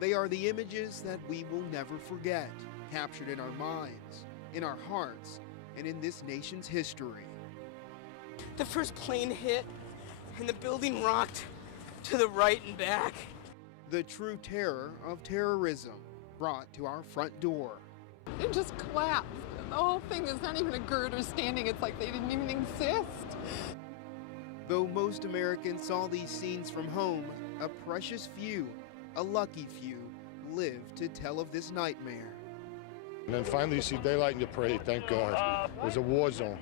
They are the images that we will never forget, captured in our minds, in our hearts, and in this nation's history. The first plane hit, and the building rocked to the right and back. The true terror of terrorism brought to our front door. It just collapsed. The whole thing is not even a girder standing. It's like they didn't even exist. Though most Americans saw these scenes from home, a precious few, a lucky few, lived to tell of this nightmare. And then finally you see daylight and you pray, thank God. It was a war zone.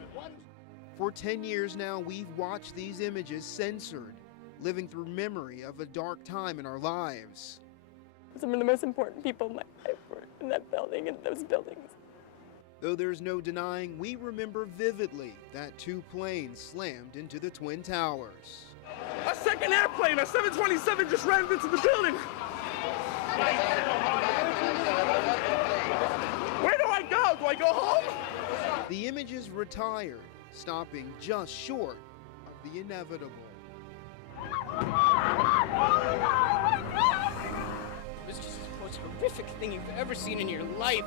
For 10 years now, we've watched these images censored, living through memory of a dark time in our lives. Some of the most important people in my life were in that building, in those buildings. Though there's no denying, we remember vividly that two planes slammed into the Twin Towers. A second airplane, a 727, just rammed into the building. Where do I go? Do I go home? The images retired, stopping just short of the inevitable. It was just the most horrific thing you've ever seen in your life.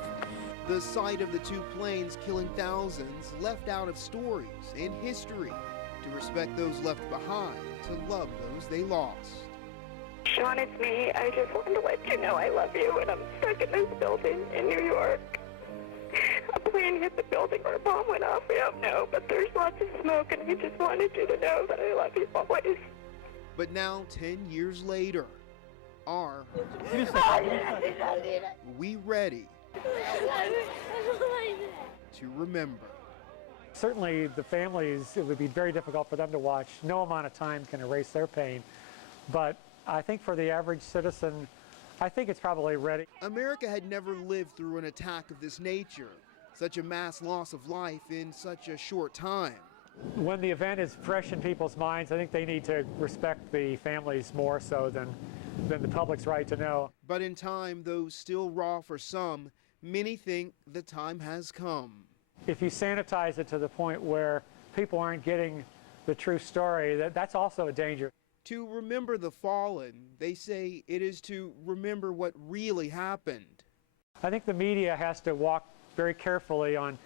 The sight of the two planes killing thousands left out of stories and history, to respect those left behind, to love those they lost. Sean, it's me. I just wanted to let you know I love you, and I'm stuck in this building in New York. A plane hit the building or a bomb went off, we don't know, but there's lots of smoke, and I just wanted you to know that I love you always. But now, 10 years later, are we ready to remember? Certainly the families, it would be very difficult for them to watch. No amount of time can erase their pain. But I think for the average citizen, I think it's probably ready. America had never lived through an attack of this nature, such a mass loss of life in such a short time. When the event is fresh in people's minds, I think they need to respect the families more so than the public's right to know. But in time, though still raw for some, many think the time has come. If you sanitize it to the point where people aren't getting the true story, that's also a danger. To remember the fallen, they say it is to remember what really happened. I think the media has to walk very carefully on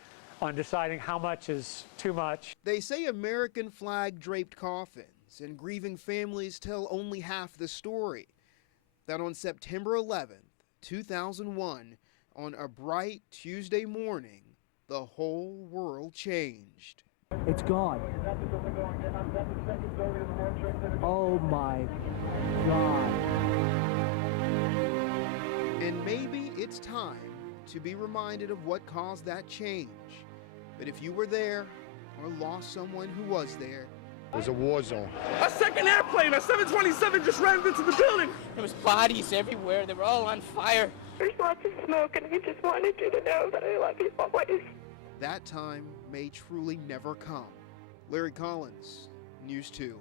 deciding how much is too much. They say American flag draped coffins and grieving families tell only half the story. That on September 11th, 2001, on a bright Tuesday morning, the whole world changed. It's gone. Oh my God. And maybe it's time to be reminded of what caused that change. But if you were there or lost someone who was there, It was a war zone. A second airplane, a 727, just rammed into the building. There was bodies everywhere. They were all on fire. There's lots of smoke, and I just wanted you to know that I love you always. that time may truly never come. Larry Collins, News 2.